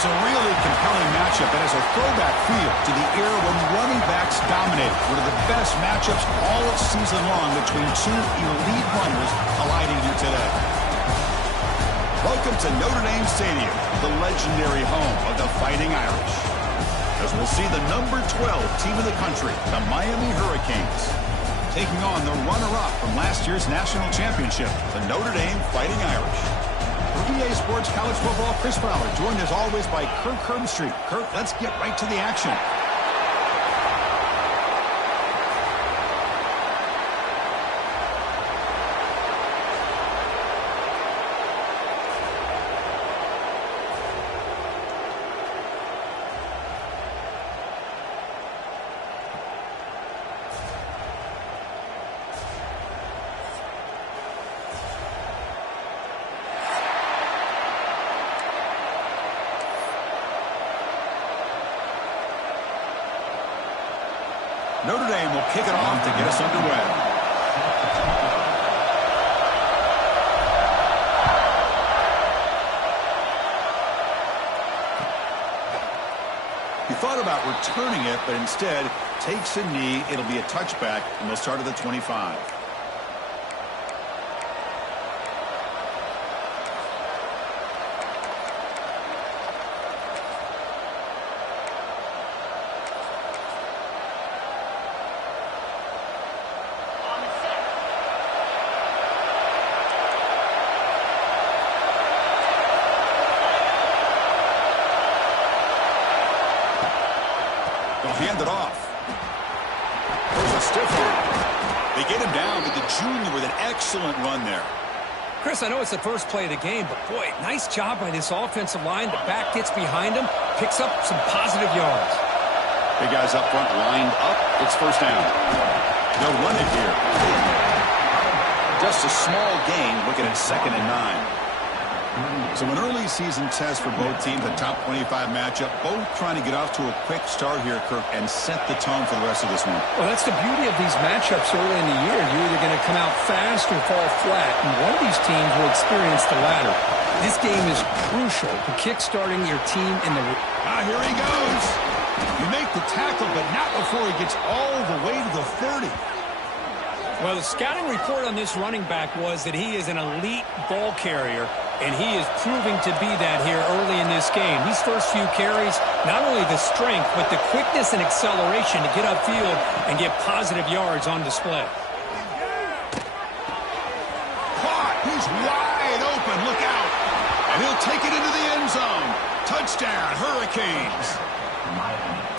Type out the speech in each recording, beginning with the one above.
It's a really compelling matchup that has a throwback feel to the era when running backs dominated. One of the best matchups all season long between two elite runners colliding here today. Welcome to Notre Dame Stadium, the legendary home of the Fighting Irish. As we'll see the number 12 team in the country, the Miami Hurricanes, taking on the runner-up from last year's national championship, the Notre Dame Fighting Irish. For EA Sports College Football, Chris Fowler, joined as always by Kirk Herbstreit. Kirk, let's get right to the action. Notre Dame will kick it off to get us underway. He thought about returning it, but instead takes a knee. It'll be a touchback, and they'll start at the 25. Hand it off. There's a stiff one. They get him down, but the junior with an excellent run there. Chris, I know it's the first play of the game, but boy, nice job by this offensive line. The back gets behind him, picks up some positive yards. Big guys up front lined up. It's first down. They'll run it here. Just a small gain, looking at 2nd and 9. So an early season test for both teams, a top 25 matchup, both trying to get off to a quick start here, Kirk, and set the tone for the rest of this one. Well, that's the beauty of these matchups early in the year. You're either going to come out fast or fall flat, and one of these teams will experience the latter. This game is crucial to kick-starting your team in the... Here he goes. You make the tackle, but not before he gets all the way to the 30. Well, the scouting report on this running back was that he is an elite ball carrier, and he is proving to be that here early in this game. These first few carries, not only the strength, but the quickness and acceleration to get upfield and get positive yards on display. Caught! He's wide open. Look out! And he'll take it into the end zone. Touchdown, Hurricanes.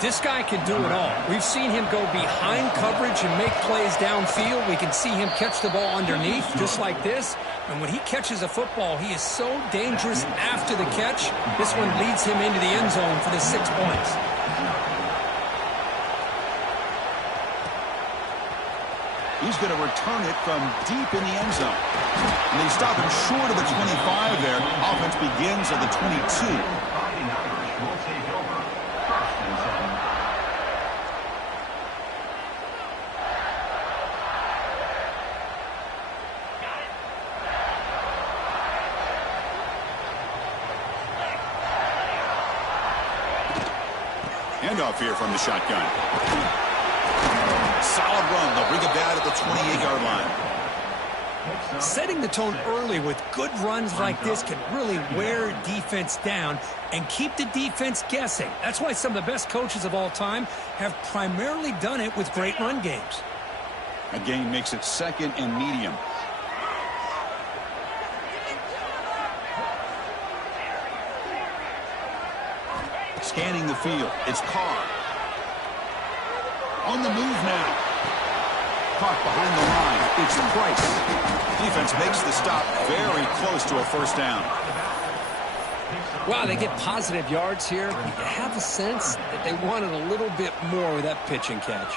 This guy can do it all. We've seen him go behind coverage and make plays downfield. We can see him catch the ball underneath, just like this. And when he catches a football, he is so dangerous after the catch. This one leads him into the end zone for the 6 points. He's going to return it from deep in the end zone. And they stop him short of the 25 there. Offense begins at the 22. Handoff here from the shotgun. Solid run. They'll bring it down at the 28-yard line. Setting the tone early with good runs like this can really wear defense down and keep the defense guessing. That's why some of the best coaches of all time have primarily done it with great run games. A gain makes it 2nd and medium. Scanning the field. It's Carr. On the move now. Caught behind the line. It's Price. Defense makes the stop very close to a first down. Wow, they get positive yards here. You have a sense that they wanted a little bit more with that pitch and catch.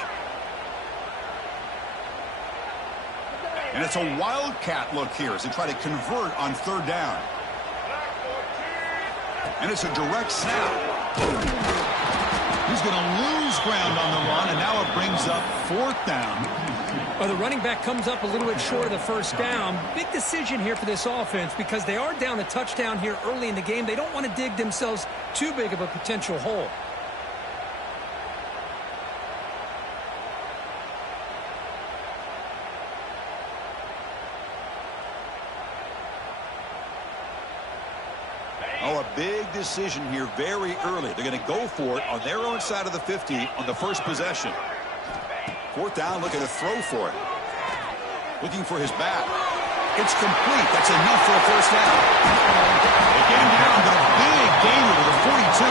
And it's a wildcat look here as they try to convert on 3rd down. And it's a direct snap. He He's going to lose ground on the run, and now it brings up 4th down. Well, the running back comes up a little bit short of the first down. Big decision here for this offense because they are down a touchdown here early in the game. They don't want to dig themselves too big of a potential hole. Oh, a big decision here very early. They're going to go for it on their own side of the 50 on the first possession. 4th down, looking to throw for it. Looking for his back. It's complete. That's enough for a first down. They get him down, but a big gain over the 42.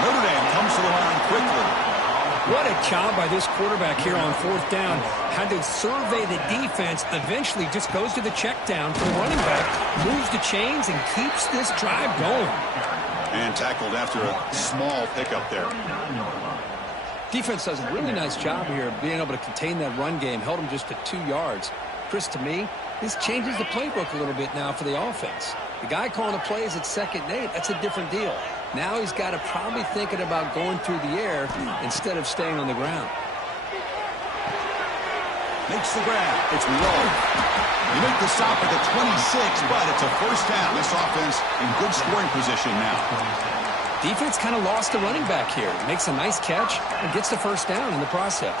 Notre Dame comes to the line quickly. What a job by this quarterback here on 4th down. Had to survey the defense, eventually just goes to the check down for the running back, moves the chains, and keeps this drive going. And tackled after a small pickup there. Defense does a really nice job here of being able to contain that run game, held him just to 2 yards. Chris, to me, this changes the playbook a little bit now for the offense. The guy calling the plays at 2nd and 8, that's a different deal. Now he's got to probably thinking about going through the air instead of staying on the ground. Makes the grab. It's low. They make the stop at the 26, but it's a first down. This offense in good scoring position now. Defense kind of lost the running back here. Makes a nice catch and gets the first down in the process.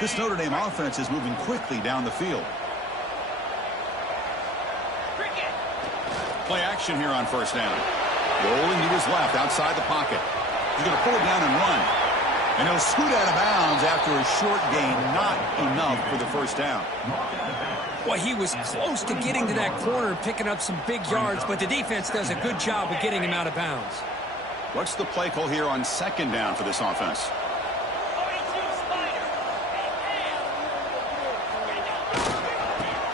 This Notre Dame offense is moving quickly down the field. Play action here on first down. Rolling to his left outside the pocket. He's going to pull it down and run. And he'll scoot out of bounds after a short gain. Not enough for the first down. Well, he was close to getting to that corner and picking up some big yards, but the defense does a good job of getting him out of bounds. What's the play call here on 2nd down for this offense?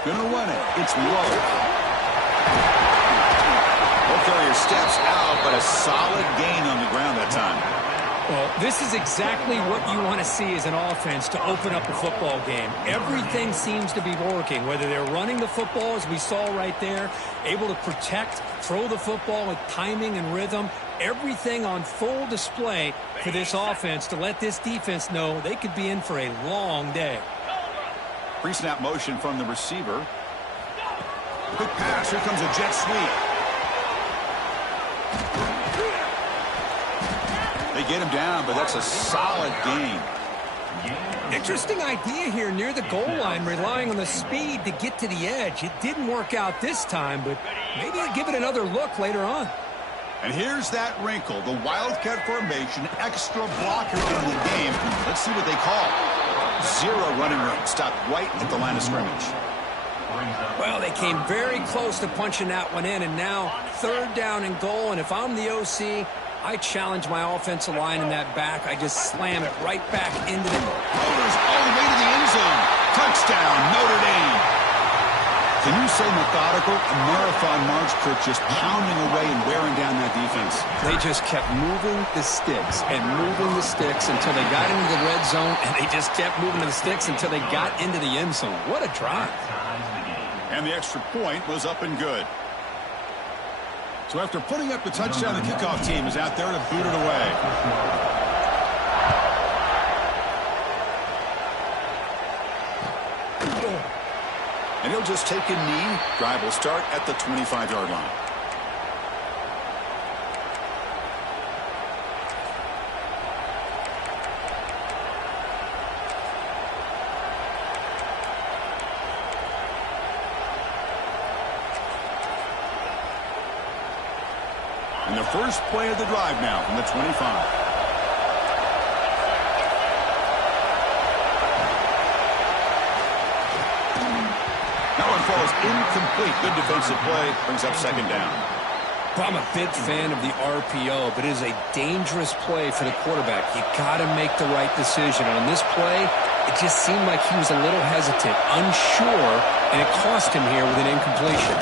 Gonna run it. It's low. Ball carrier steps out, but a solid gain on the ground that time. Well, this is exactly what you want to see as an offense to open up the football game. Everything seems to be working, whether they're running the football, as we saw right there, able to protect, throw the football with timing and rhythm, everything on full display for this offense to let this defense know they could be in for a long day. Pre-snap motion from the receiver. Quick pass. Here comes a jet sweep. They get him down, but that's a solid gain. Interesting idea here near the goal line, relying on the speed to get to the edge. It didn't work out this time, but maybe I'll give it another look later on. And here's that wrinkle, the Wildcat formation, extra blocker in the game. Let's see what they call. 0 running room, stopped right at the line of scrimmage. Well, they came very close to punching that one in, and now 3rd down and goal, and if I'm the OC, I challenge my offensive line in that back. I just slam it right back into the... Motors all the way to the end zone. Touchdown, Notre Dame. Can you say methodical? A marathon march, Kirk, just pounding away and wearing down that defense. They just kept moving the sticks and moving the sticks until they got into the red zone, and they just kept moving the sticks until they got into the end zone. What a drive. And the extra point was up and good. So after putting up the touchdown, the kickoff team is out there to boot it away. And he'll just take a knee. Drive will start at the 25-yard line. And the first play of the drive now from the 25. That one falls incomplete. Good defensive play. Brings up 2nd down. Well, I'm a big fan of the RPO, but it is a dangerous play for the quarterback. You got to make the right decision. On this play, it just seemed like he was a little hesitant, unsure, and it cost him here with an incompletion.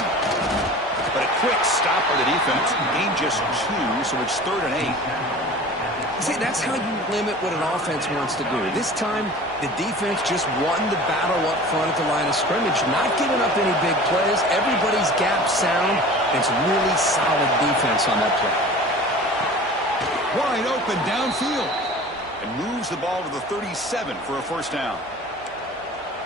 But a quick stop by the defense. Gain just 2, so it's 3rd and 8. See, that's how you limit what an offense wants to do. This time, the defense just won the battle up front at the line of scrimmage, not giving up any big plays. Everybody's gap sound. It's really solid defense on that play. Wide open downfield. And moves the ball to the 37 for a first down.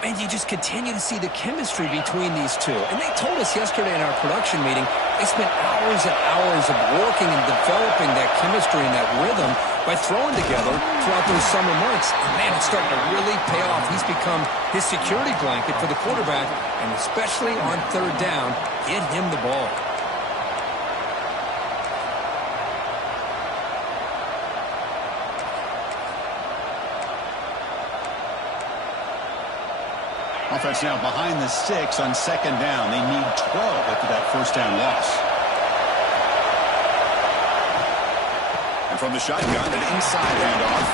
And you just continue to see the chemistry between these two. And they told us yesterday in our production meeting, they spent hours and hours of working and developing that chemistry and that rhythm by throwing together throughout those summer months. And man, it's starting to really pay off. He's become his security blanket for the quarterback, and especially on third down, get him the ball. Offense now behind the 6 on second down. They need 12 after that first down loss. And from the shotgun, an inside handoff.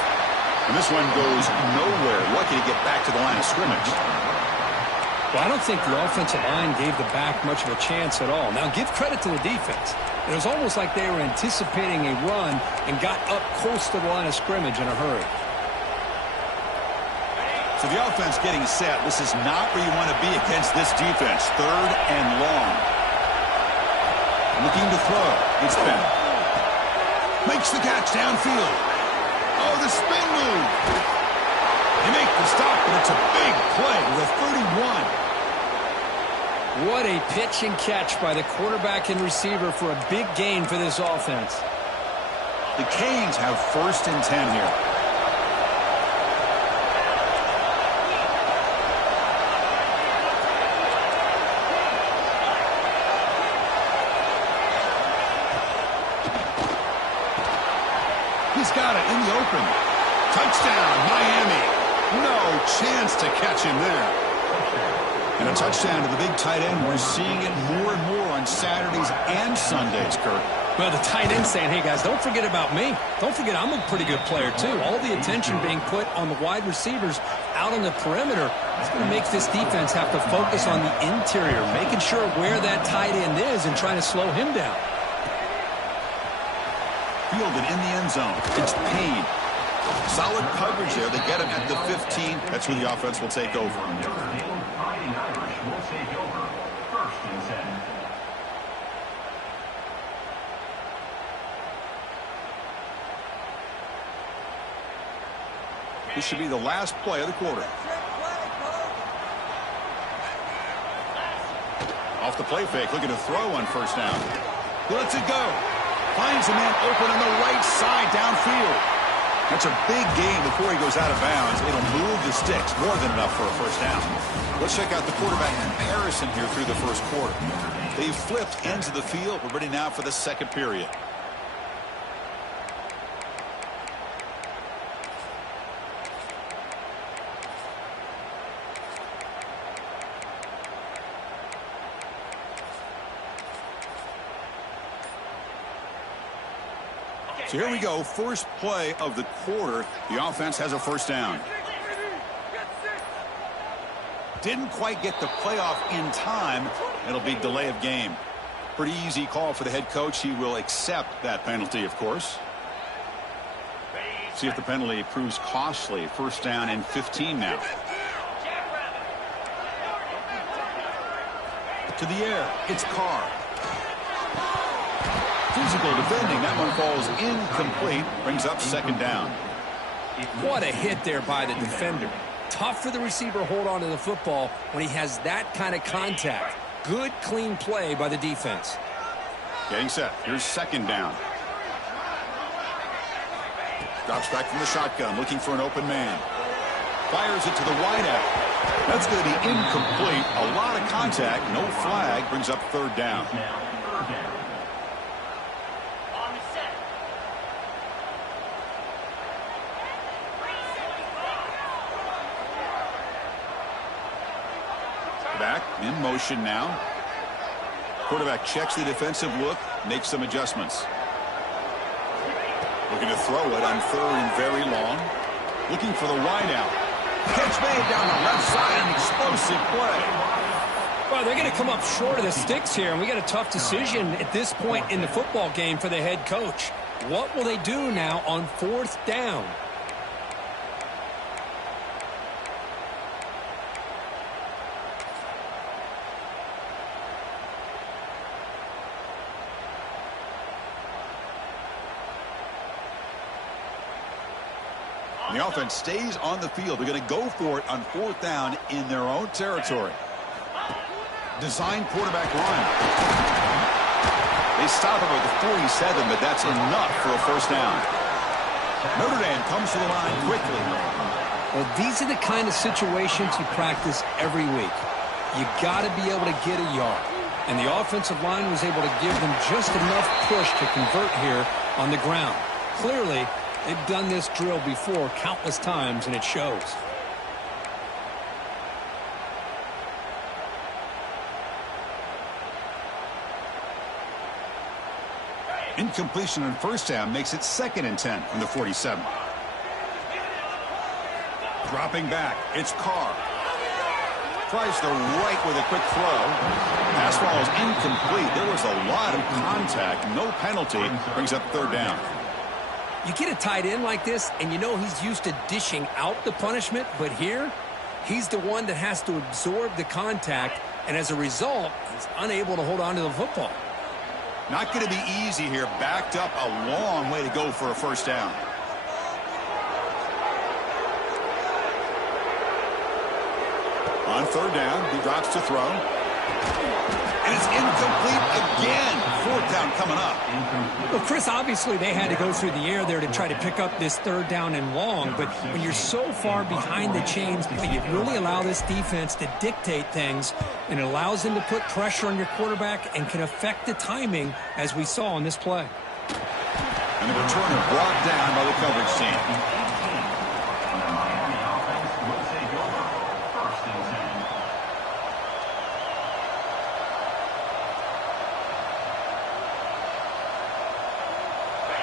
And this one goes nowhere. Lucky to get back to the line of scrimmage. Well, I don't think the offensive line gave the back much of a chance at all. Now, give credit to the defense. It was almost like they were anticipating a run and got up close to the line of scrimmage in a hurry. So the offense getting set. This is not where you want to be against this defense. Third and long. Looking to throw. It's Bennett. Makes the catch downfield. Oh, the spin move. They make the stop, but it's a big play with a 31. What a pitch and catch by the quarterback and receiver for a big gain for this offense. The Canes have first and 10 here. He's got it in the open. Touchdown, Miami. No chance to catch him there. And a touchdown to the big tight end. We're seeing it more and more on Saturdays and Sundays, Kurt. Well, the tight end saying, hey, guys, don't forget about me. Don't forget I'm a pretty good player, too. All the attention being put on the wide receivers out on the perimeter. It's going to make this defense have to focus on the interior, making sure where that tight end is and trying to slow him down. Fielded in the end zone. It's Payne. Solid coverage there. They get him at the 15. That's where the offense will take over. This should be the last play of the quarter. Off the play fake. Looking to throw on first down. He lets it go. Finds a man open on the right side downfield. That's a big gain before he goes out of bounds. It'll move the sticks. More than enough for a first down. Let's check out the quarterback comparison here through the first quarter. They've flipped ends of the field. We're ready now for the second period. So here we go, first play of the quarter. The offense has a first down. Didn't quite get the playoff in time. It'll be delay of game. Pretty easy call for the head coach. He will accept that penalty, of course. See if the penalty proves costly. First down and 15 now. To the air, it's Carr. Physical defending. That one falls incomplete. Brings up second down. What a hit there by the defender. Tough for the receiver to hold on to the football when he has that kind of contact. Good, clean play by the defense. Getting set. Here's second down. Drops back from the shotgun, looking for an open man. Fires it to the wideout. That's going to be incomplete. A lot of contact. No flag. Brings up third down. Back in motion now. Quarterback checks the defensive look, makes some adjustments. Looking to throw it on third and very long. Looking for the wideout. Catch made down the left side, an explosive play. Well, they're going to come up short of the sticks here, and we got a tough decision at this point in the football game for the head coach. What will they do now on 4th down? The offense stays on the field. They're going to go for it on 4th down in their own territory. Design quarterback run. They stop him at the 47, but that's enough for a first down. Notre Dame comes to the line quickly. Well, these are the kind of situations you practice every week. You got to be able to get a yard. And the offensive line was able to give them just enough push to convert here on the ground. Clearly, they've done this drill before countless times, and it shows. Incompletion on first down makes it 2nd and 10 from the 47. Dropping back, it's Carr. Tries the right with a quick throw. Pass ball is incomplete. There was a lot of contact. No penalty. Brings up 3rd down. You get a tight end like this, and you know he's used to dishing out the punishment, but here, he's the one that has to absorb the contact, and as a result, he's unable to hold on to the football. Not going to be easy here. Backed up a long way to go for a first down. On 3rd down, he drops to throw. And it's incomplete again. 4th down coming up. Well, Chris, obviously they had to go through the air there to try to pick up this 3rd down and long, but when you're so far behind the chains, you really allow this defense to dictate things, and it allows them to put pressure on your quarterback and can affect the timing, as we saw on this play. And the returner brought down by the coverage team.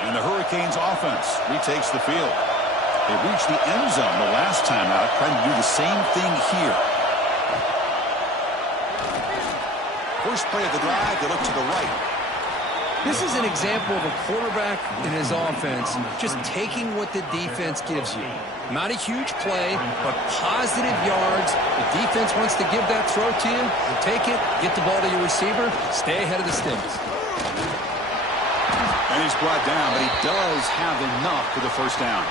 And the Hurricanes offense retakes the field. They reached the end zone the last time out, trying to do the same thing here. First play of the drive, they look to the right. This is an example of a quarterback in his offense just taking what the defense gives you. Not a huge play, but positive yards. The defense wants to give that throw to you. You take it, get the ball to your receiver, stay ahead of the sticks. And he's brought down, but he does have enough for the first down.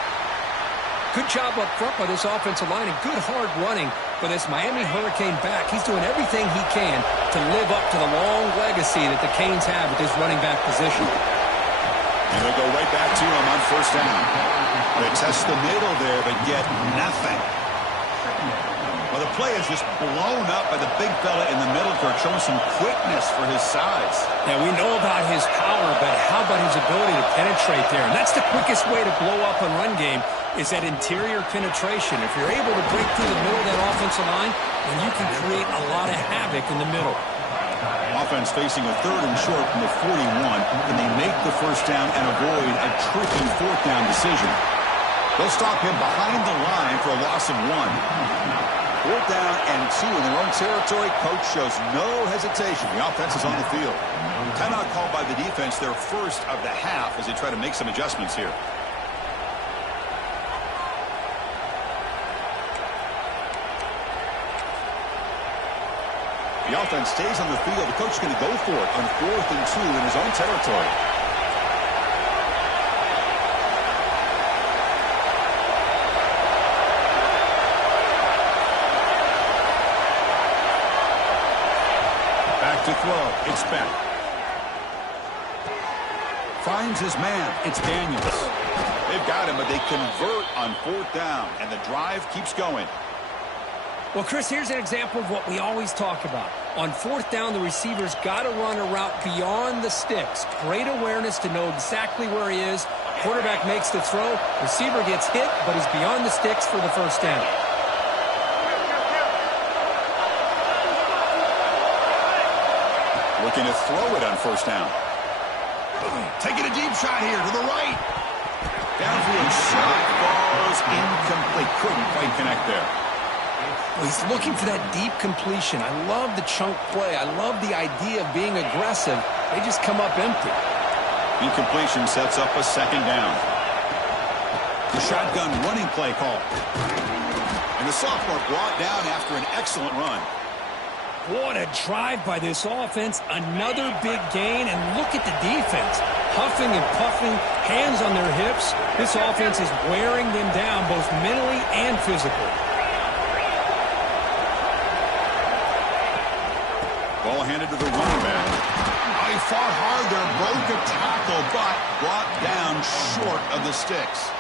Good job up front by this offensive line and good hard running for this Miami Hurricane back. He's doing everything he can to live up to the long legacy that the Canes have at this running back position. And they'll go right back to him on first down. They test the middle there, but get nothing. Well, the play is just blown up by the big fella in the middle, showing some quickness for his size. Yeah, we know about his power, but how about his ability to penetrate there? And that's the quickest way to blow up a run game, is that interior penetration. If you're able to break through the middle of that offensive line, then you can create a lot of havoc in the middle. Offense facing a 3rd and short from the 41. Can they make the first down and avoid a tricky 4th down decision? They'll stop him behind the line for a loss of 1. 4th down and 2 in their own territory. Coach shows no hesitation. The offense is on the field. Timeout called by the defense, their first of the half, as they try to make some adjustments here. The offense stays on the field. The coach is going to go for it on 4th and 2 in his own territory. To throw, it's Beck. Finds his man, it's Daniels. They've got him, but they convert on 4th down, and the drive keeps going. Well, Chris, here's an example of what we always talk about. On 4th down, the receiver's got to run a route beyond the sticks. Great awareness to know exactly where he is. Quarterback makes the throw. Receiver gets hit, but he's beyond the sticks for the first down. Looking to throw it on first down. Taking a deep shot here to the right. Downfield shot falls incomplete. Couldn't quite connect there. Well, he's looking for that deep completion. I love the chunk play. I love the idea of being aggressive. They just come up empty. Incompletion sets up a second down. The shotgun running play call. And the sophomore brought down after an excellent run. What a drive by this offense. Another big gain, and look at the defense. Huffing and puffing, hands on their hips. This offense is wearing them down both mentally and physically. Ball handed to the running back. Oh, he fought hard there, broke a tackle, but brought down short of the sticks.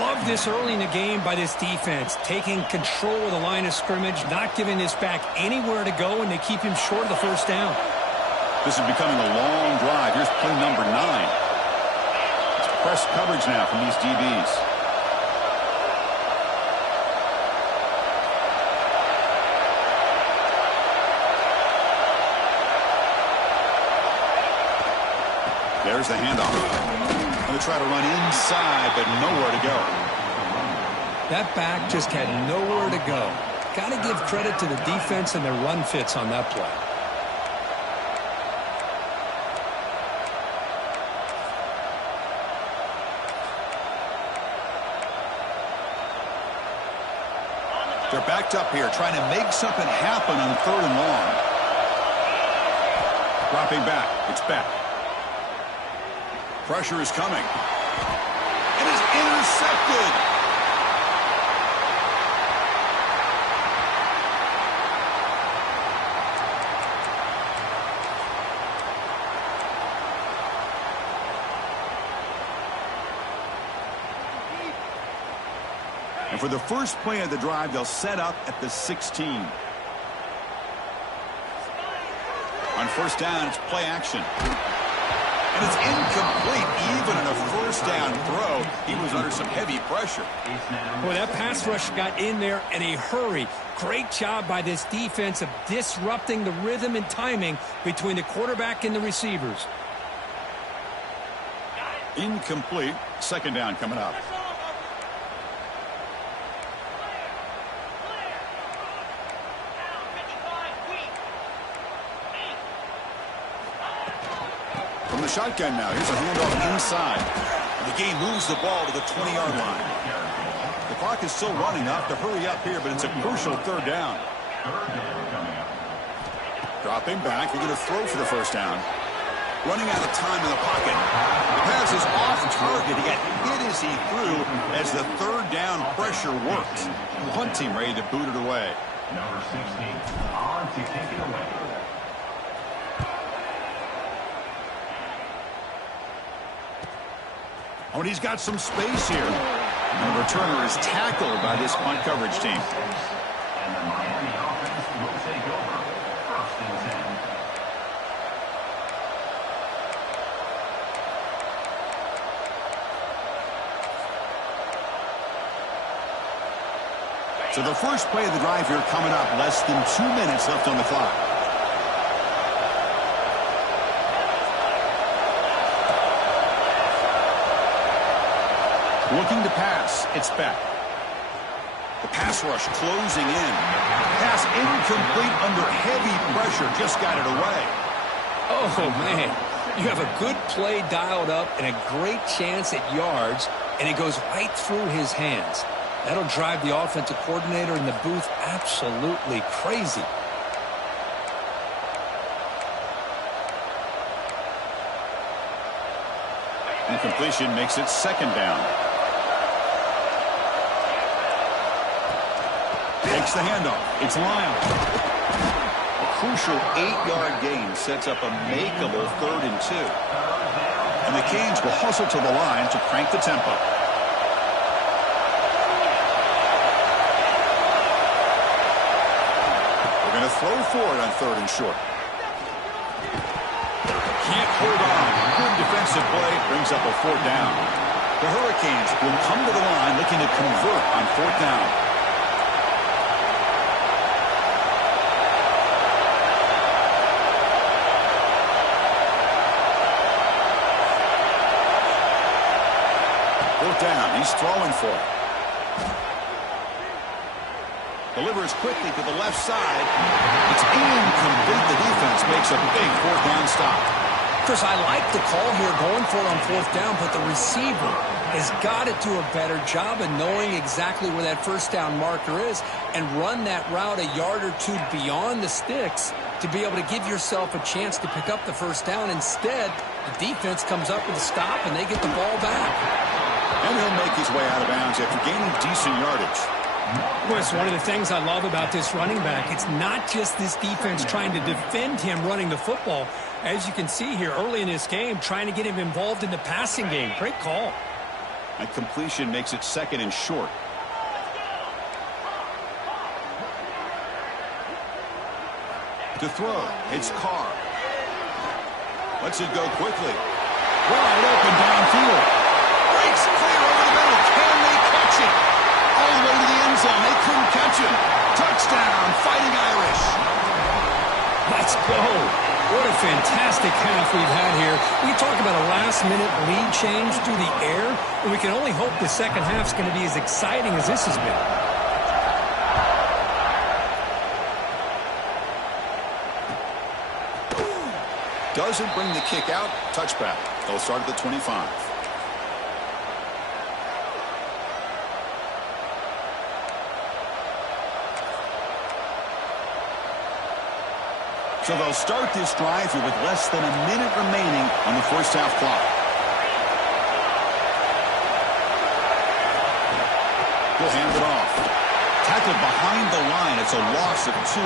Love this early in the game by this defense, taking control of the line of scrimmage, not giving this back anywhere to go, and they keep him short of the first down. This is becoming a long drive. Here's play number 9. It's press coverage now from these DBs. There's the handoff. Going to try to run inside, but nowhere to go. That back just had nowhere to go. Got to give credit to the defense and their run fits on that play. They're backed up here, trying to make something happen on 3rd and long. Dropping back. It's back. Pressure is coming. It is intercepted. And for the first play of the drive, they'll set up at the 16. On first down, it's play action. And it's incomplete. Even in a first down throw, he was under some heavy pressure. Boy, that pass rush got in there in a hurry. Great job by this defense of disrupting the rhythm and timing between the quarterback and the receivers. Incomplete. Second down coming up. From the shotgun now. Here's a handoff inside. And the game moves the ball to the 20-yard line. The clock is still running up to hurry up here, but it's a crucial 3rd down. Dropping back. You're going to throw for the first down. Running out of time in the pocket. The pass is off target. He got hit as he threw as the 3rd down pressure worked. Punt team ready to boot it away. Number 16 on to kick it away. Oh, and he's got some space here. And the returner is tackled by this punt coverage team. And the Miami offense will take over. 1st and 10. So the first play of the drive here coming up. Less than 2 minutes left on the clock. Looking to pass. It's back. The pass rush closing in. Pass incomplete under heavy pressure. Just got it away. Oh, man. You have a good play dialed up and a great chance at yards, and it goes right through his hands. That'll drive the offensive coordinator in the booth absolutely crazy. Incompletion makes it 2nd down. Takes the handoff. It's Lyle. A crucial 8-yard gain sets up a makeable 3rd and 2. And the Canes will hustle to the line to crank the tempo. We're going to throw forward on 3rd and short. Can't hold on. Good defensive play brings up a 4th down. The Hurricanes will come to the line looking to convert on 4th down. Down. He's throwing for it. Delivers quickly to the left side. It's incomplete. The defense makes a big 4th down stop. Chris, I like the call here going for it on fourth down, but the receiver has got to do a better job of knowing exactly where that first down marker is and run that route a yard or two beyond the sticks to be able to give yourself a chance to pick up the first down. Instead, the defense comes up with a stop and they get the ball back. And he'll make his way out of bounds after gaining decent yardage. Chris, one of the things I love about this running back, it's not just this defense trying to defend him running the football. As you can see here early in this game, trying to get him involved in the passing game. Great call. That completion makes it second and short. To throw, it's Carr. Lets it go quickly. Wide open downfield. Breaks clear over the middle. Can they catch it? All the way to the end zone. They couldn't catch him. Touchdown, Fighting Irish. Let's go. What a fantastic half we've had here. We talk about a last-minute lead change through the air, and we can only hope the second half's going to be as exciting as this has been. Doesn't bring the kick out. Touchback. They'll start at the 25. So they'll start this drive here with less than a minute remaining on the first half clock. He'll hand it off. Tackled behind the line. It's a loss of 2.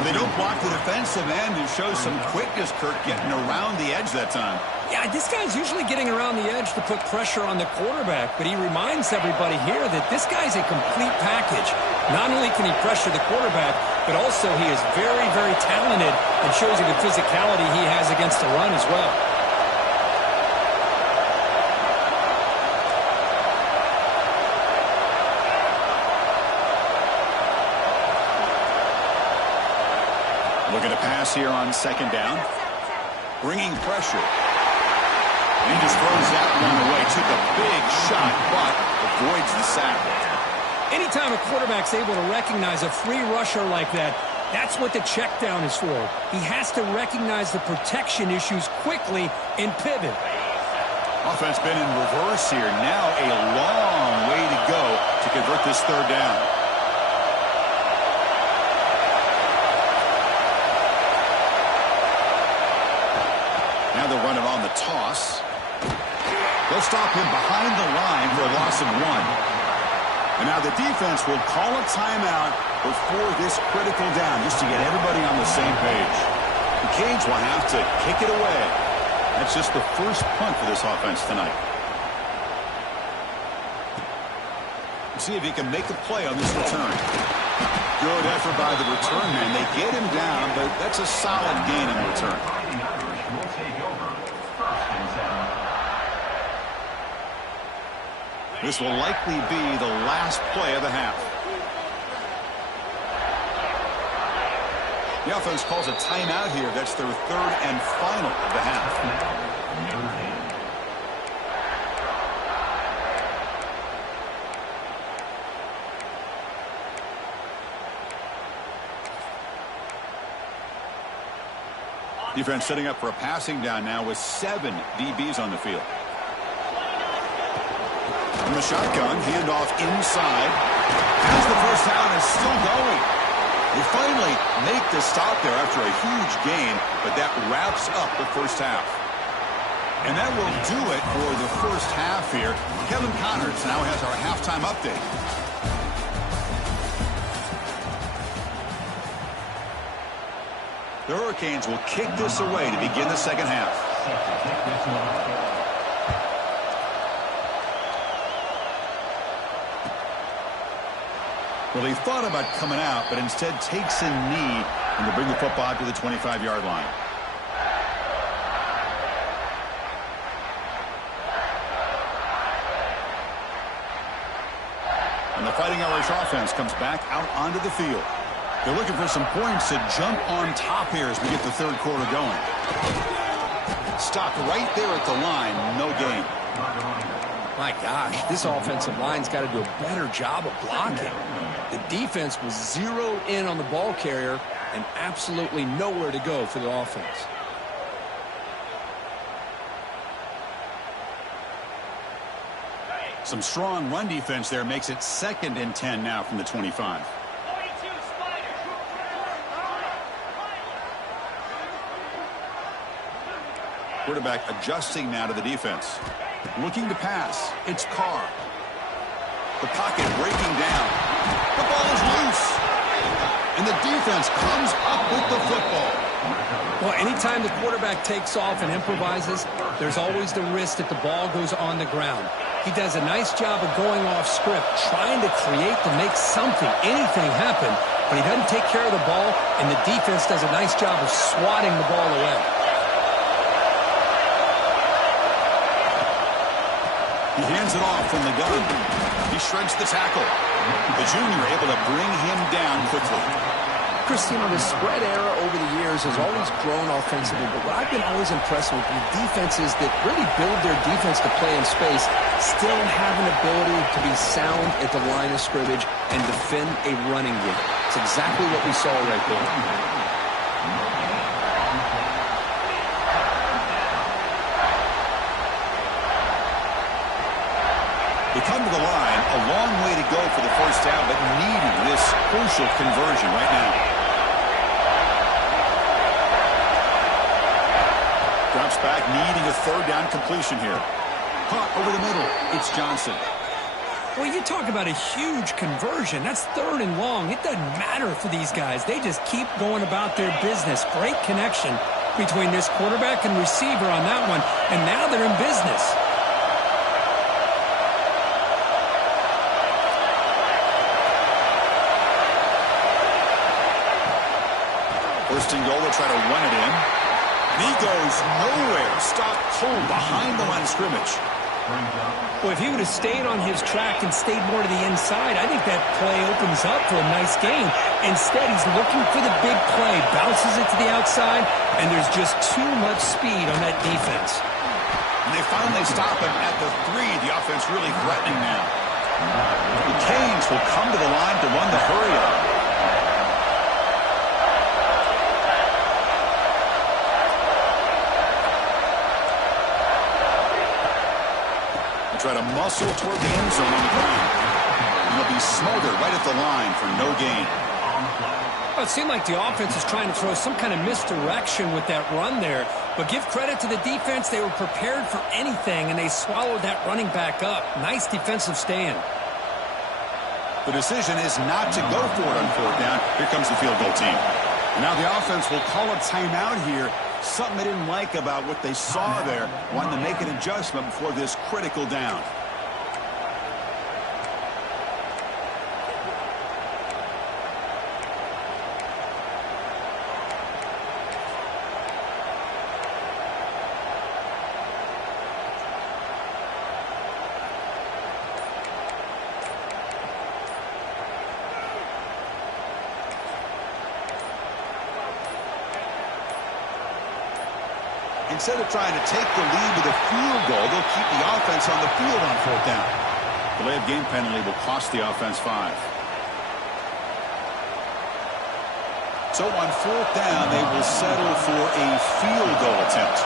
They don't block the defensive end and show some quickness, Kirk, getting around the edge that time. Yeah, this guy's usually getting around the edge to put pressure on the quarterback, but he reminds everybody here that this guy's a complete package. Not only can he pressure the quarterback, but also he is very, very talented and shows you the physicality he has against the run as well. Looking to pass here on second down. Bringing pressure. And he just throws that one away. Took a big shot, but avoids the sack. Anytime a quarterback's able to recognize a free rusher like that, that's what the check down is for. He has to recognize the protection issues quickly and pivot. Offense been in reverse here. Now a long way to go to convert this third down. Now they'll run it on the toss. They'll stop him behind the line for a loss of 1. And now the defense will call a timeout before this critical down just to get everybody on the same page. The Canes will have to kick it away. That's just the first punt for this offense tonight. We'll see if he can make a play on this return. Good effort by the return man. They get him down, but that's a solid gain in return. This will likely be the last play of the half. The offense calls a timeout here. That's their third and final of the half. Defense setting up for a passing down now with 7 DBs on the field. From the shotgun, handoff inside. Has the first down, is still going. They finally make the stop there after a huge gain, but that wraps up the first half. And that will do it for the first half here. Kevin Connors now has our halftime update. The Hurricanes will kick this away to begin the second half. Well, he thought about coming out, but instead takes a knee and to bring the football to the 25-yard line. And the Fighting Irish offense comes back out onto the field. They're looking for some points to jump on top here as we get the third quarter going. Stopped right there at the line, no gain. My gosh, this offensive line's got to do a better job of blocking. The defense was zeroed in on the ball carrier and absolutely nowhere to go for the offense. Some strong run defense there makes it 2nd and 10 now from the 25. Quarterback adjusting now to the defense. Looking to pass. It's Carr. The pocket breaking down. The ball is loose. And the defense comes up with the football. Well, anytime the quarterback takes off and improvises, there's always the risk that the ball goes on the ground. He does a nice job of going off script, trying to create to make something, anything happen, but he doesn't take care of the ball, and the defense does a nice job of swatting the ball away. He hands it off from the gun. He shreds the tackle. The junior able to bring him down quickly. Chris, the spread era over the years has always grown offensively, but what I've been always impressed with defenses that really build their defense to play in space still have an ability to be sound at the line of scrimmage and defend a running game. It's exactly what we saw right there. They come to the line, a long way to go for the first down, but needing this crucial conversion right now. Drops back, needing a 3rd down completion here. Caught over the middle. It's Johnson. Well, you talk about a huge conversion. That's 3rd and long. It doesn't matter for these guys. They just keep going about their business. Great connection between this quarterback and receiver on that one, and now they're in business. First and goal, they'll try to run it in. And he goes nowhere. Stopped cold behind the line of scrimmage. Well, if he would have stayed on his track and stayed more to the inside, I think that play opens up for a nice gain. Instead, he's looking for the big play, bounces it to the outside, and there's just too much speed on that defense. And they finally stop him at the 3. The offense really threatening now. The Canes will come to the line to run the hurry-up. Try to muscle toward the end zone on the ground. And they'll be smothered right at the line for no gain. Well, it seemed like the offense is trying to throw some kind of misdirection with that run there. But give credit to the defense. They were prepared for anything, and they swallowed that running back up. Nice defensive stand. The decision is not to go for it on 4th down. Here comes the field goal team. Now the offense will call a timeout here. Something they didn't like about what they saw there. Wanting to make an adjustment before this critical down. Instead of trying to take the lead with a field goal, they'll keep the offense on the field on 4th down. Delay of game penalty will cost the offense 5. So on 4th down, they will settle for a field goal attempt.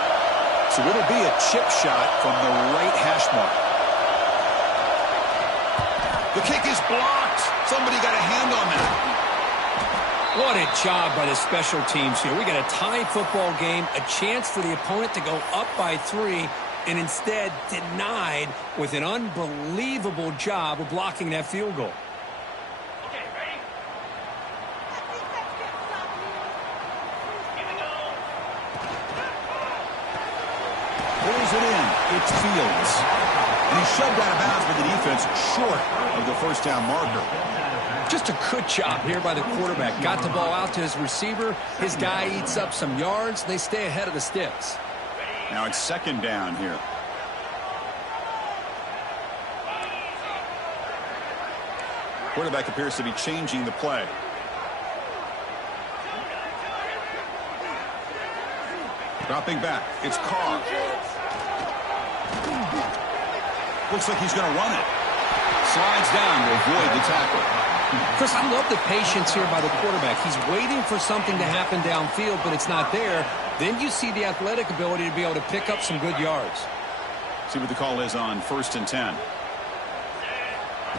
So it'll be a chip shot from the right hash mark. The kick is blocked. Somebody got a hand on that. What a job by the special teams here. We got a tie football game, a chance for the opponent to go up by 3, and instead denied with an unbelievable job of blocking that field goal. Okay, ready? Here we go. Pulls it in. It's Fields. And he's shoved out of bounds by the defense short of the first down marker. Just a good job here by the quarterback. Got the ball out to his receiver. His guy eats up some yards. They stay ahead of the sticks. Now it's 2nd down here. Quarterback appears to be changing the play. Dropping back. It's Carr. Looks like he's going to run it. Slides down to avoid the tackle. Chris, I love the patience here by the quarterback. He's waiting for something to happen downfield, but it's not there. Then you see the athletic ability to be able to pick up some good yards. See what the call is on 1st and 10.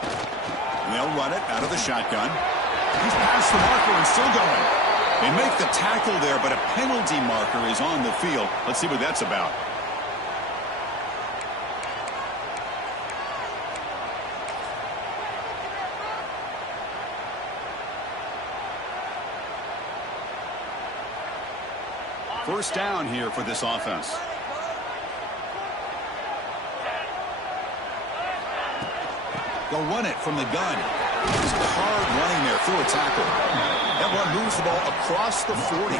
And they'll run it out of the shotgun. He's past the marker and still going. They make the tackle there, but a penalty marker is on the field. Let's see what that's about. First down here for this offense. They'll run it from the gun. He's hard running there through a tackle. That one moves the ball across the 40.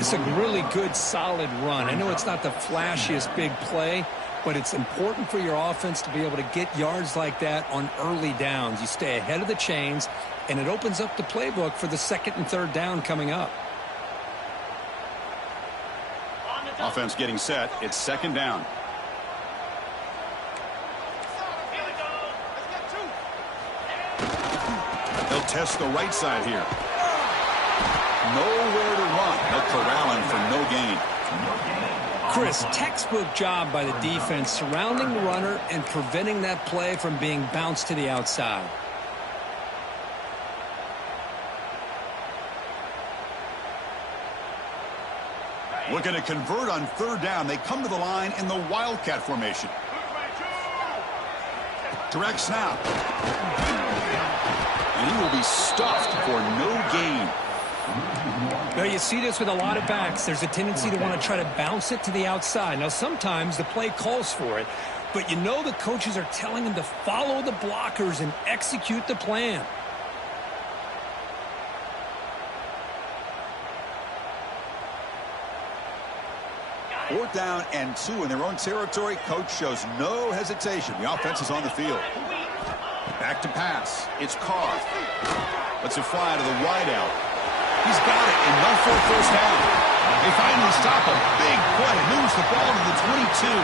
It's a really good, solid run. I know it's not the flashiest big play, but it's important for your offense to be able to get yards like that on early downs. You stay ahead of the chains, and it opens up the playbook for the second and third down coming up. Offense getting set. It's second down. They'll test the right side here. Nowhere to run. They'll corral him for no gain. Chris, textbook job by the defense surrounding the runner and preventing that play from being bounced to the outside. Looking to convert on third down. They come to the line in the Wildcat formation. Direct snap. And he will be stuffed for no gain. Now, you see this with a lot of backs. There's a tendency to want to try to bounce it to the outside. Now, sometimes the play calls for it, but you know the coaches are telling them to follow the blockers and execute the plan. Fourth down and 2 in their own territory. Coach shows no hesitation. The offense is on the field. Back to pass. It's Carr. Lets it fly to the wideout. He's got it, enough for a first down. They finally stop him. Big play. Moves the ball to the 22.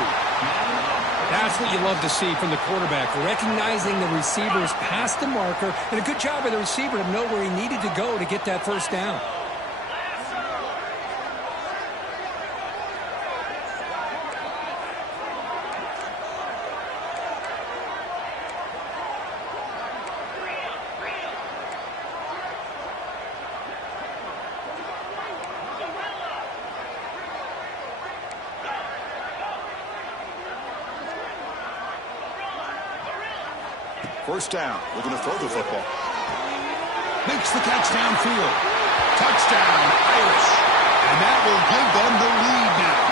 That's what you love to see from the quarterback, recognizing the receivers past the marker, and a good job by the receiver to know where he needed to go to get that first down. First down. We're going to throw the football. Makes the catch downfield. Touchdown, Irish. And that will give them the lead now.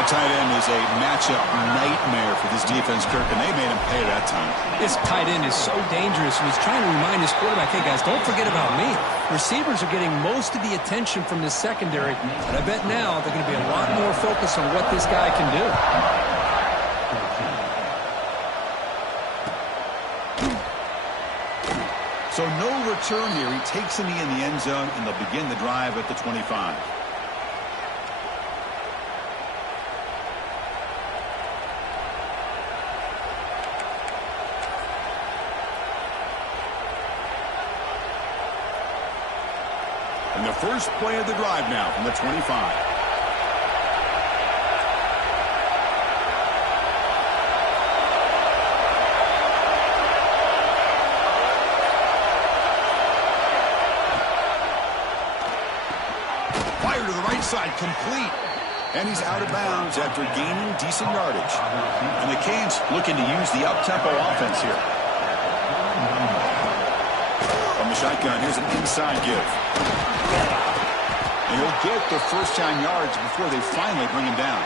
A tight end is a matchup nightmare for this defense, Kirk, and they made him pay that time. This tight end is so dangerous, and he's trying to remind his quarterback, hey, guys, don't forget about me. Receivers are getting most of the attention from this secondary, but I bet now they're going to be a lot more focused on what this guy can do. So no return here. He takes a knee in the end zone, and they'll begin the drive at the 25. And the first play of the drive now from the 25. Side complete, and he's out of bounds after gaining decent yardage. And the Canes looking to use the up-tempo offense here. From the shotgun, here's an inside give. And he'll get the first-down yards before they finally bring him down.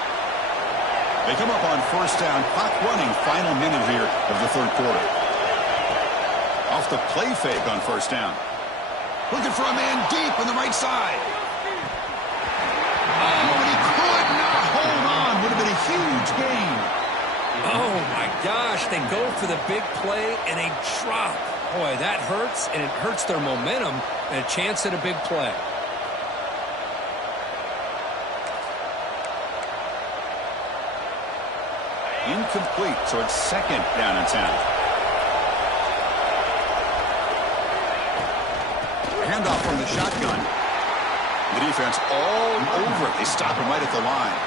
They come up on first down, clock running, final minute here of the third quarter. Off the play fake on first down. Looking for a man deep on the right side. Huge gain. Oh, my gosh. They go for the big play and a drop. Boy, that hurts, and it hurts their momentum and a chance at a big play. Incomplete, so it's second down and 10. Handoff from the shotgun. The defense all over it. They stop him right at the line.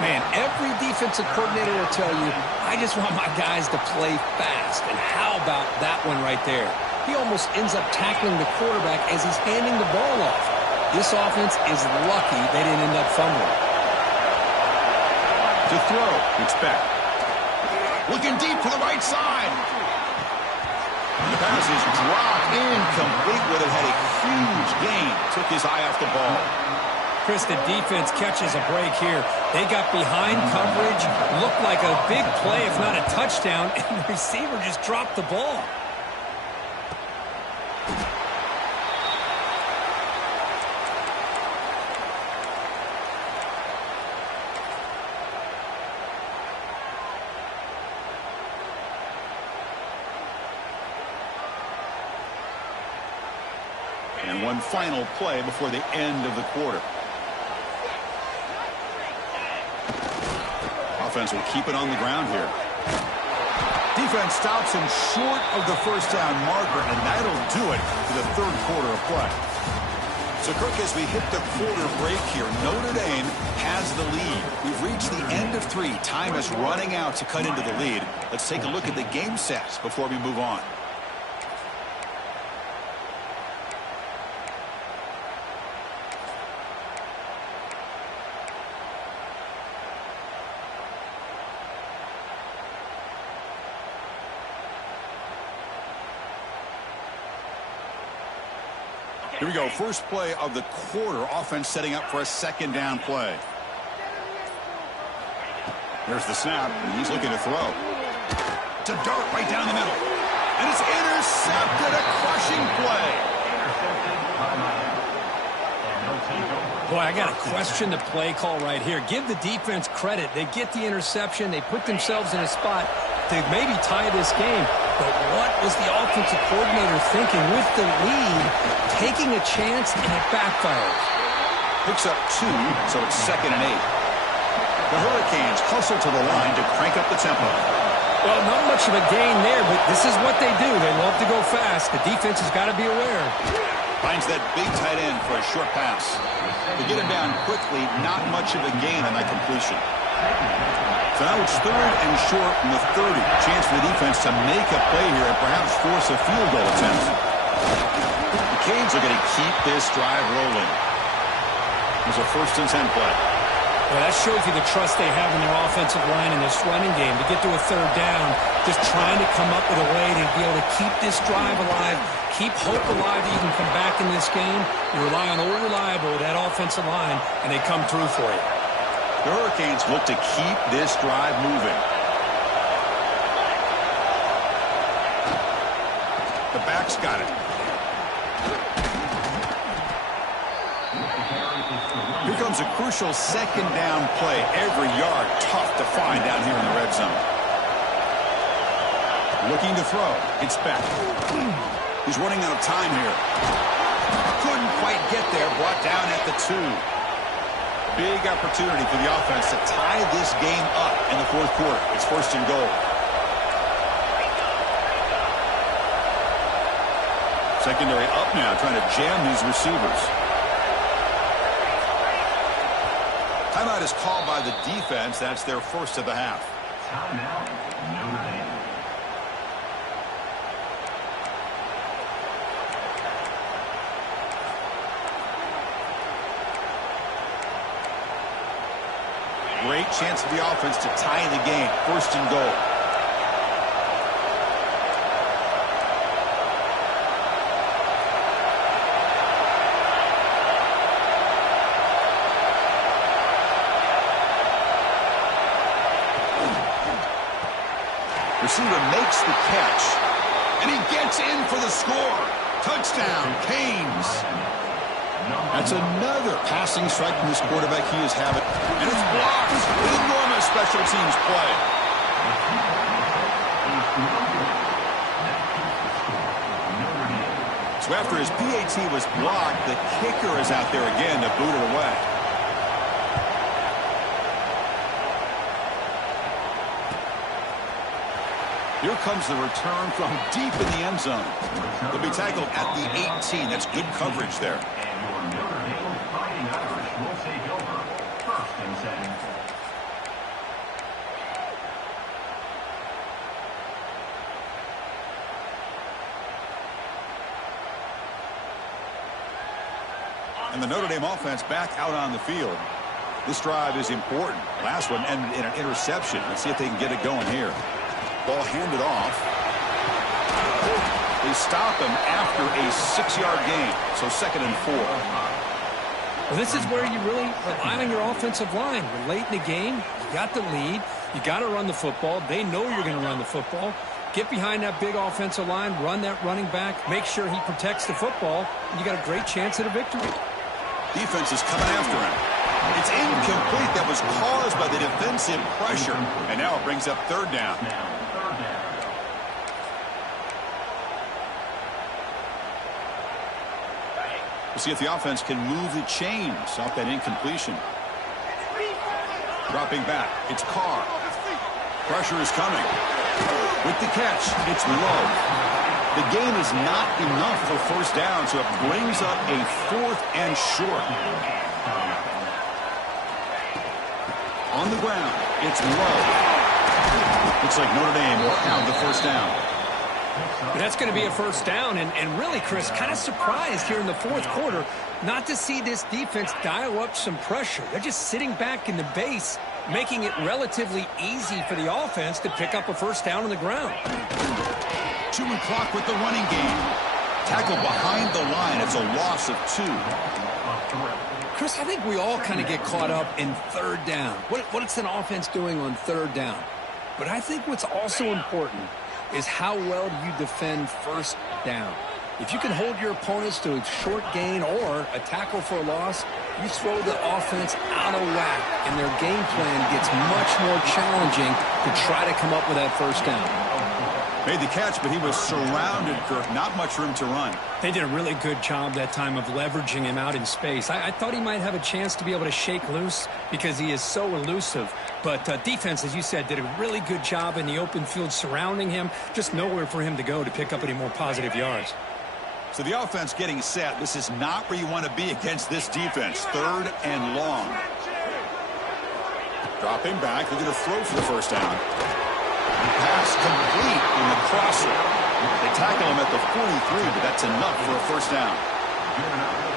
Man, every defensive coordinator will tell you, I just want my guys to play fast. And how about that one right there? He almost ends up tackling the quarterback as he's handing the ball off. This offense is lucky they didn't end up fumbling. To throw, it's back. Looking deep to the right side. The pass is dropped incomplete, but it had a huge gain. Took his eye off the ball. Chris, the defense catches a break here. They got behind coverage, looked like a big play, if not a touchdown, and the receiver just dropped the ball. And one final play before the end of the quarter. Offense will keep it on the ground here. Defense stops him short of the first down marker, and that'll do it for the third quarter of play. So, Kirk, as we hit the quarter break here, Notre Dame has the lead. We've reached the end of 3. Time is running out to cut into the lead. Let's take a look at the game sets before we move on. Here we go. First play of the quarter. Offense setting up for a second down play. There's the snap, and he's looking to throw. To dart right down the middle. And it's intercepted. A crushing play. Boy, I got to question the play call right here. Give the defense credit. They get the interception. They put themselves in a spot to maybe tie this game. But what was the offensive coordinator thinking with the lead, taking a chance, and it backfires? Picks up 2, so it's 2nd and 8. The Hurricanes hustle to the line to crank up the tempo. Well, not much of a gain there, but this is what they do. They love to go fast. The defense has got to be aware. Finds that big tight end for a short pass. To get him down quickly, not much of a gain on that completion. So now it's 3rd and short from the 30. Chance for the defense to make a play here and perhaps force a field goal attempt. The Canes are going to keep this drive rolling. There's a 1st and 10 play. Well, that shows you the trust they have in their offensive line in this running game. To get to a 3rd down, just trying to come up with a way to be able to keep this drive alive, keep hope alive that you can come back in this game. You rely on Old Reliable, that offensive line, and they come through for you. The Hurricanes look to keep this drive moving. The back's got it. Here comes a crucial 2nd down play. Every yard tough to find down here in the red zone. Looking to throw. It's back. He's running out of time here. Couldn't quite get there. Brought down at the 2. Big opportunity for the offense to tie this game up in the 4th quarter. It's 1st and goal. Secondary up now, trying to jam these receivers. Timeout is called by the defense. That's their 1st of the half. Timeout, Notre Dame. Great chance for the offense to tie the game. 1st and goal. Receiver makes the catch, and he gets in for the score. Touchdown, Canes. That's another passing strike from this quarterback. He is having, and it's blocked. An enormous special teams play. So after his PAT was blocked, the kicker is out there again to boot it away. Here comes the return from deep in the end zone. They'll be tackled at the 18. That's good coverage there. And your Notre Dame Fighting Irish will take over 1st and 10. And the Notre Dame offense back out on the field. This drive is important. Last one ended in an interception. Let's see if they can get it going here. Ball handed off. They stop him after a 6-yard gain. So 2nd and 4. Well, this is where you really rely on your offensive line. You're late in the game. You got the lead. You got to run the football. They know you're going to run the football. Get behind that big offensive line. Run that running back. Make sure he protects the football. And you got a great chance at a victory. Defense is coming after him. It's incomplete. That was caused by the defensive pressure. And now it brings up 3rd down. We'll see if the offense can move the chains off that incompletion. Dropping back. It's Carr. Pressure is coming. With the catch, it's low. The gain is not enough for 1st down, so it brings up a 4th and short. On the ground, it's low. Looks like Notre Dame will have the 1st down. That's going to be a 1st down, and really, Chris, kind of surprised here in the 4th quarter not to see this defense dial up some pressure. They're just sitting back in the base, making it relatively easy for the offense to pick up a 1st down on the ground. 2 and clock with the running game. Tackle behind the line. It's a loss of 2. Chris, I think we all kind of get caught up in 3rd down. What's an offense doing on 3rd down? But I think what's also important is how well do you defend 1st down. If you can hold your opponents to a short gain or a tackle for a loss, you throw the offense out of whack, and their game plan gets much more challenging to try to come up with that 1st down. Made the catch, but he was surrounded, Kirk. Not much room to run. They did a really good job that time of leveraging him out in space. I thought he might have a chance to be able to shake loose because he is so elusive. But defense, as you said, did a really good job in the open field surrounding him. Just nowhere for him to go to pick up any more positive yards. So the offense getting set. This is not where you want to be against this defense. 3rd and long. Dropping back. They're going to throw for the 1st down. Pass complete in the crosser. They tackle him at the 43, but that's enough for a 1st down.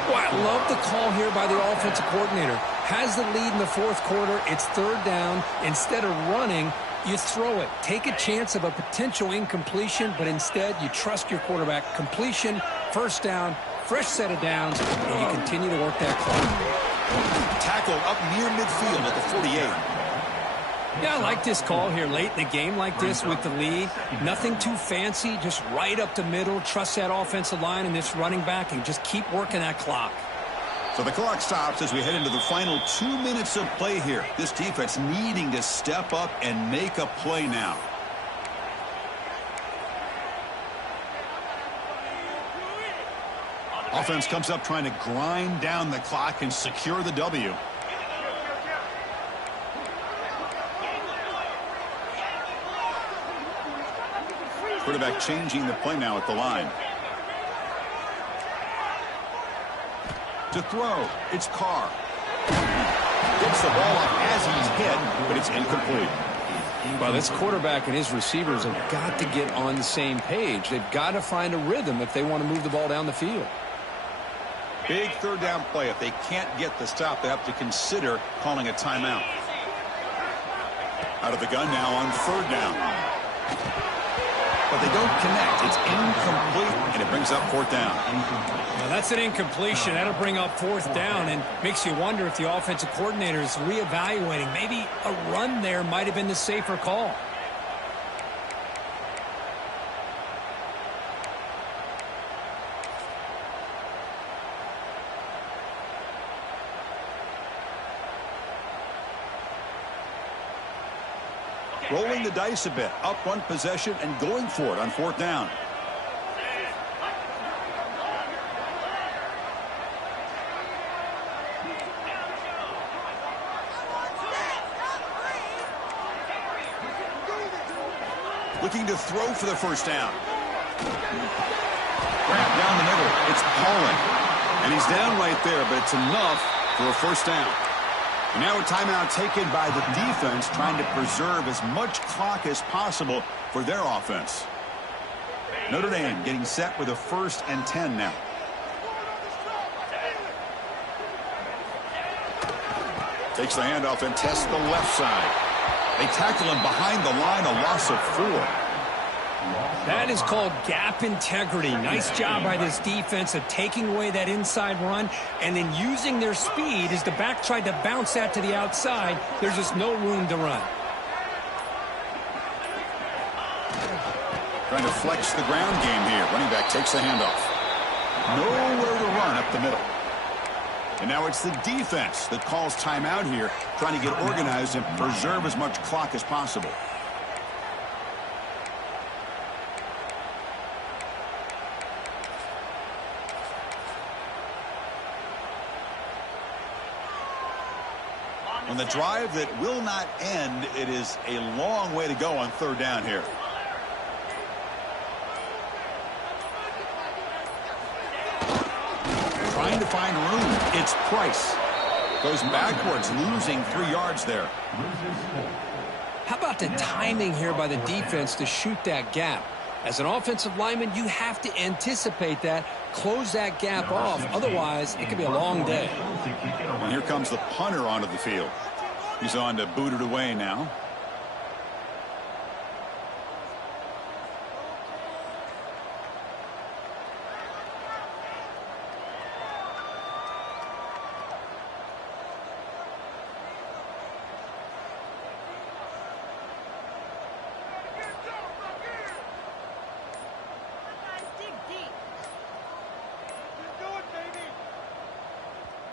Well, I love the call here by the offensive coordinator. Has the lead in the 4th quarter. It's 3rd down. Instead of running, you throw it. Take a chance of a potential incompletion, but instead you trust your quarterback. Completion, 1st down, fresh set of downs, and you continue to work that clock. Tackle up near midfield at the 48. Yeah, I like this call here late in the game like this with the lead. Nothing too fancy, just right up the middle. Trust that offensive line and this running back and just keep working that clock. So the clock stops as we head into the final 2 minutes of play here. This defense needing to step up and make a play now. Offense comes up trying to grind down the clock and secure the W. Quarterback changing the play now at the line. To throw, it's Carr. Gets the ball up as he's hit, but it's incomplete. Well, this quarterback and his receivers have got to get on the same page. They've got to find a rhythm if they want to move the ball down the field. Big 3rd down play. If they can't get the stop, they have to consider calling a timeout. Out of the gun now on 3rd down. But they don't connect. It's incomplete, and it brings up 4th down. Well, that's an incompletion. That'll bring up 4th down and makes you wonder if the offensive coordinator is reevaluating. Maybe a run there might have been the safer call. Rolling the dice a bit, up 1 possession and going for it on 4th down. Looking to throw for the 1st down. Grab down the middle. It's Pauling. And he's down right there, but it's enough for a 1st down. And now a timeout taken by the defense, trying to preserve as much clock as possible for their offense. Notre Dame getting set with a 1st and 10 now. Takes the handoff and tests the left side. They tackle him behind the line, a loss of 4. That is called gap integrity. Nice job by this defense of taking away that inside run and then using their speed as the back tried to bounce that to the outside. There's just no room to run. Trying to flex the ground game here. Running back takes the handoff. Nowhere to run up the middle. And now it's the defense that calls timeout here, trying to get organized and preserve as much clock as possible. On the drive that will not end, it is a long way to go on 3rd down here. Trying to find room. It's Price. Goes backwards, losing 3 yards there. How about the timing here by the defense to shoot that gap? As an offensive lineman, you have to anticipate that, close that gap off. Otherwise, it could be a long day. And here comes the punter onto the field. He's on to boot it away now.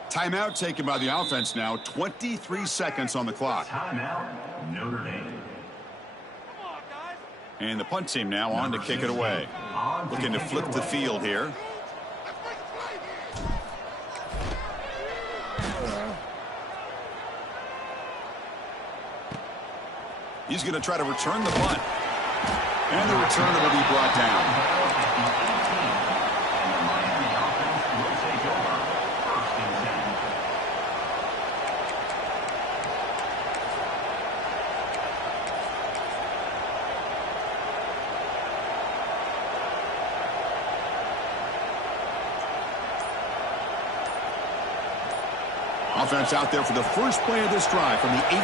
Timeout taken by the offense now. 23 seconds on the clock. Timeout, Notre Dame. And the punt team now on to kick it away. Looking to flip the field here. He's going to try to return the punt. And the returner will be brought down. Offense out there for the first play of this drive from the 18.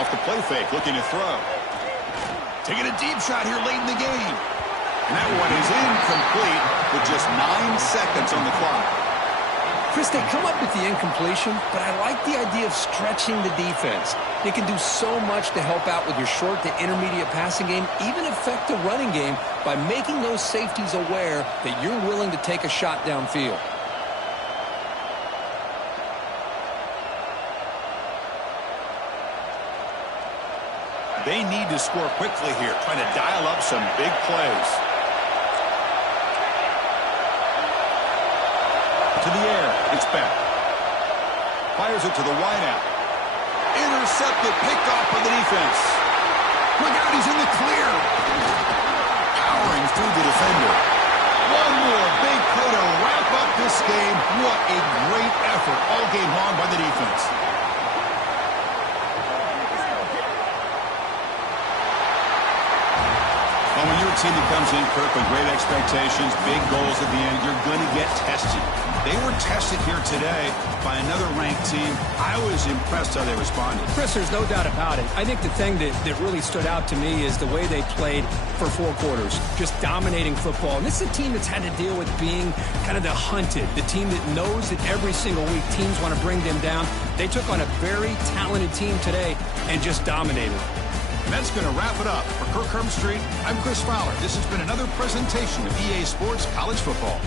Off the play fake, looking to throw. Taking a deep shot here late in the game. And that one is incomplete with just 9 seconds on the clock. Chris, they come up with the incompletion, but I like the idea of stretching the defense. They can do so much to help out with your short to intermediate passing game, even affect the running game by making those safeties aware that you're willing to take a shot downfield. They need to score quickly here, trying to dial up some big plays. To the air, it's back. Fires it to the wideout. Intercepted, picked off by the defense. Look out, he's in the clear. Powering through the defender. One more big play to wrap up this game. What a great effort all game long by the defense. Well, when you're a team that comes in, Kirk, with great expectations, big goals at the end, you're going to get tested. They were tested here today by another ranked team. I was impressed how they responded. Chris, there's no doubt about it. I think the thing that really stood out to me is the way they played for 4 quarters, just dominating football. And this is a team that's had to deal with being kind of the hunted, the team that knows that every single week teams want to bring them down. They took on a very talented team today and just dominated. And that's going to wrap it up. For Kirk Herbstreit, I'm Chris Fowler. This has been another presentation of EA Sports College Football.